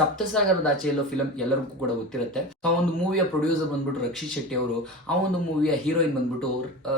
ಸಪ್ತಸಾಗರದಾಚೆಯಲ್ಲೋ film ಎಲ್ಲರಿಗೂ ಕೂಡ ಗೊತ್ತಿರುತ್ತೆ. ಆ ಒಂದು ಮೂವಿಯ ಪ್ರೊಡ್ಯೂಸರ್ ಬಂದ್ಬಿಟ್ಟು ರಕ್ಷಿತ್ ಶೆಟ್ಟಿ ಅವರು, ಆ ಒಂದು ಮೂವಿಯ ಹೀರೋಯಿನ್ ಬಂದ್ಬಿಟ್ಟು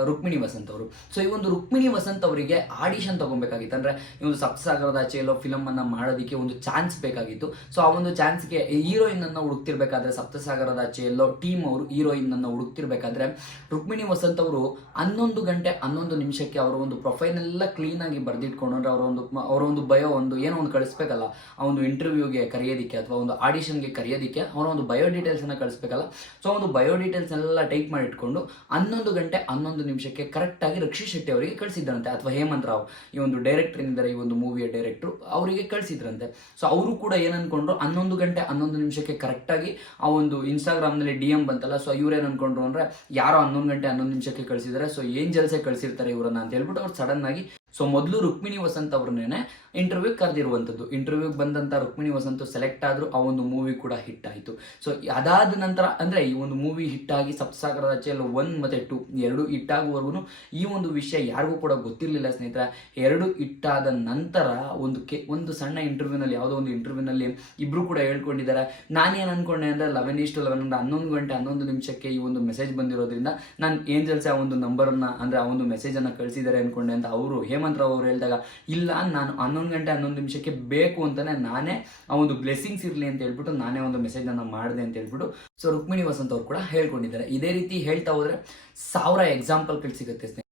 ರುಕ್ಮಿಣಿ ವಸಂತ್ ಅವರು. ಸೊ ಈ ಒಂದು ರುಕ್ಮಿಣಿ ವಸಂತ್ ಅವರಿಗೆ ಆಡಿಷನ್ ತಗೊಬೇಕಾಗಿತ್ತು. ಅಂದ್ರೆ ಈ ಒಂದು ಸಪ್ತಸಾಗರದಾಚೆಯಲ್ಲೋ ಫಿಲಂ ಅನ್ನ ಮಾಡೋದಕ್ಕೆ ಒಂದು ಚಾನ್ಸ್ ಬೇಕಾಗಿತ್ತು. ಸೊ ಆ ಒಂದು ಚಾನ್ಸ್ಗೆ ಹೀರೋಯಿನ್ ಅನ್ನ ಹುಡುಕ್ತಿರ್ಬೇಕಾದ್ರೆ ಸಪ್ತಸಾಗರದಾಚೆಯಲ್ಲೋ ಟೀಮ್ ಅವರು ಹೀರೋಯಿನ್ ಅನ್ನ ಹುಡುಕ್ತಿರ್ಬೇಕಾದ್ರೆ ರುಕ್ಮಿಣಿ ವಸಂತ್ ಅವರು 11 ಗಂಟೆ 11 ನಿಮಿಷಕ್ಕೆ ಅವರ ಒಂದು ಪ್ರೊಫೈಲ್ ಎಲ್ಲ ಕ್ಲೀನ್ ಆಗಿ ಬರ್ದಿಟ್ಕೊಂಡು, ಅಂದ್ರೆ ಅವರ ಒಂದು ಬಯೋ ಒಂದು ಏನೋ ಒಂದು ಕಳಿಸ್ಬೇಕಲ್ಲ, ಆ ಒಂದು ಇಂಟರ್ವ್ಯೂಗೆ ಕರೆಯೋದಿಕ್ಕೆ ಅಥವಾ ಒಂದು ಆಡಿಷನ್ಗೆ ಕರೆಯೋದಿಕ್ಕೆ ಅವರ ಒಂದು ಬಯೋ ಡೀಟೇಲ್ಸ್ ಅನ್ನ ಕಳಿಸ್ಬೇಕಲ್ಲ. ಸೊ ಒಂದು ಬಯೋ ಡೀಟೇಲ್ಸ್ ಎಲ್ಲ ಟೈಪ್ ಮಾಡಿ ಇಟ್ಕೊಂಡು 11 ಗಂಟೆ 11 ನಿಮಿಷಕ್ಕೆ ಕರೆಕ್ಟ್ ಆಗಿ ರಕ್ಷಿತ್ ಶೆಟ್ಟಿ ಅವರಿಗೆ ಕಳಿಸಿದ್ರಂತೆ, ಅಥವಾ ಹೇಮಂತ್ ರಾವ್ ಈ ಒಂದು ಡೈರೆಕ್ಟರ್ ಏನಿದ್ದಾರೆ, ಈ ಒಂದು ಮೂವಿಯ ಡೈರೆಕ್ಟರ್ ಅವರಿಗೆ ಕಳಿಸಿದ್ರಂತೆ. ಸೊ ಅವರು ಕೂಡ ಏನ್ ಅನ್ಕೊಂಡ್ರು, 11 ಗಂಟೆ 11 ನಿಮಿಷಕ್ಕೆ ಕರೆಕ್ಟ್ ಆಗಿ ಆ ಒಂದು ಇನ್ಸ್ಟಾಗ್ರಾಮ್ ನಲ್ಲಿ DM ಬಂತಲ್ಲ, ಸೊ ಇವ್ರೇನ್ ಅನ್ಕೊಂಡ್ರು ಅಂದ್ರೆ ಯಾರೋ 11 ಗಂಟೆ 11 ನಿಮಿಷಕ್ಕೆ ಕಳಿಸಿದ್ದಾರೆ, ಸೊ ಏನ್ ಜಲ್ಸೆ ಕಳಿಸಿರ್ತಾರೆ ಇವರನ್ನ ಅಂತ ಹೇಳ್ಬಿಟ್ಟು ಅವ್ರು ಸಡನ್ ಆಗಿ ಸೊ ಮೊದಲು ರುಕ್ಮಿಣಿ ವಸಂತ್ ಅವ್ರನ್ನೇ ಇಂಟರ್ವ್ಯೂ ಕರೆದಿರುವಂಥದ್ದು. ಇಂಟರ್ವ್ಯೂಗೆ ಬಂದಂಥ ರುಕ್ಮಿಣಿ ವಸಂತ್ ಸೆಲೆಕ್ಟ್ ಆದ್ರು, ಆ ಒಂದು ಮೂವಿ ಕೂಡ ಹಿಟ್ ಆಯಿತು. ಸೊ ಅದಾದ ನಂತರ ಅಂದ್ರೆ ಈ ಒಂದು ಮೂವಿ ಹಿಟ್ ಆಗಿ ಸಪ್ತಸಾಗರದಾಚೆಯಲ್ಲಿ 1 ಮತ್ತೆ 2 ಎರಡು ಹಿಟ್ ಆಗುವವರೆಗೂ ಈ ಒಂದು ವಿಷಯ ಯಾರಿಗೂ ಕೂಡ ಗೊತ್ತಿರಲಿಲ್ಲ ಸ್ನೇಹಿತರೆ. 2 ಹಿಟ್ ಆದ ನಂತರ ಒಂದು ಸಣ್ಣ ಇಂಟರ್ವ್ಯೂನಲ್ಲಿ, ಯಾವುದೋ ಒಂದು ಇಂಟರ್ವ್ಯೂನಲ್ಲಿ ಇಬ್ರು ಕೂಡ ಹೇಳ್ಕೊಂಡಿದ್ದಾರೆ, ನಾನೇನು ಅನ್ಕೊಂಡೆ ಅಂದ್ರೆ 11:11 ಅಂದ್ರೆ 11 ಗಂಟೆ 11 ನಿಮಿಷಕ್ಕೆ ಈ ಒಂದು ಮೆಸೇಜ್ ಬಂದಿರೋದ್ರಿಂದ ನಾನು ಏಂಜಲ್ಸ್ ಆ ಒಂದು ನಂಬರನ್ನ ಅಂದ್ರೆ ಆ ಒಂದು ಮೆಸೇಜ್ ಅನ್ನ ಕಳಿಸಿದ್ದಾರೆ ಅನ್ಕೊಂಡೆ ಅಂತ ಅವರು ಹೇಮಂತ್ ರಾವ್ ಅವರು ಹೇಳಿದಾಗ, ಇಲ್ಲ ನಾನು 11 ಗಂಟೆ 11 ನಿಮಿಷಕ್ಕೆ ಬೇಕು ಅಂತಾನೆ ನಾನೇ ಆ ಒಂದು ಬ್ಲೆಸ್ಸಿಂಗ್ಸ್ ಇರಲಿ ಅಂತ ಹೇಳ್ಬಿಟ್ಟು ನಾನೇ ಒಂದು ಮೆಸೇಜ್ ಅನ್ನ ಮಾಡಿದೆ ಅಂತ ಹೇಳ್ಬಿಟ್ಟು ಸೊ ರುಕ್ಮಿಣಿ ವಸಂತ್ ಅವರು ಕೂಡ ಹೇಳ್ಕೊಂಡಿದ್ದಾರೆ. ಇದೇ ರೀತಿ ಹೇಳ್ತಾ ಹೋದ್ರೆ 1000 ಎಕ್ಸಾಂಪಲ್ಗಳು ಸಿಗುತ್ತೆ.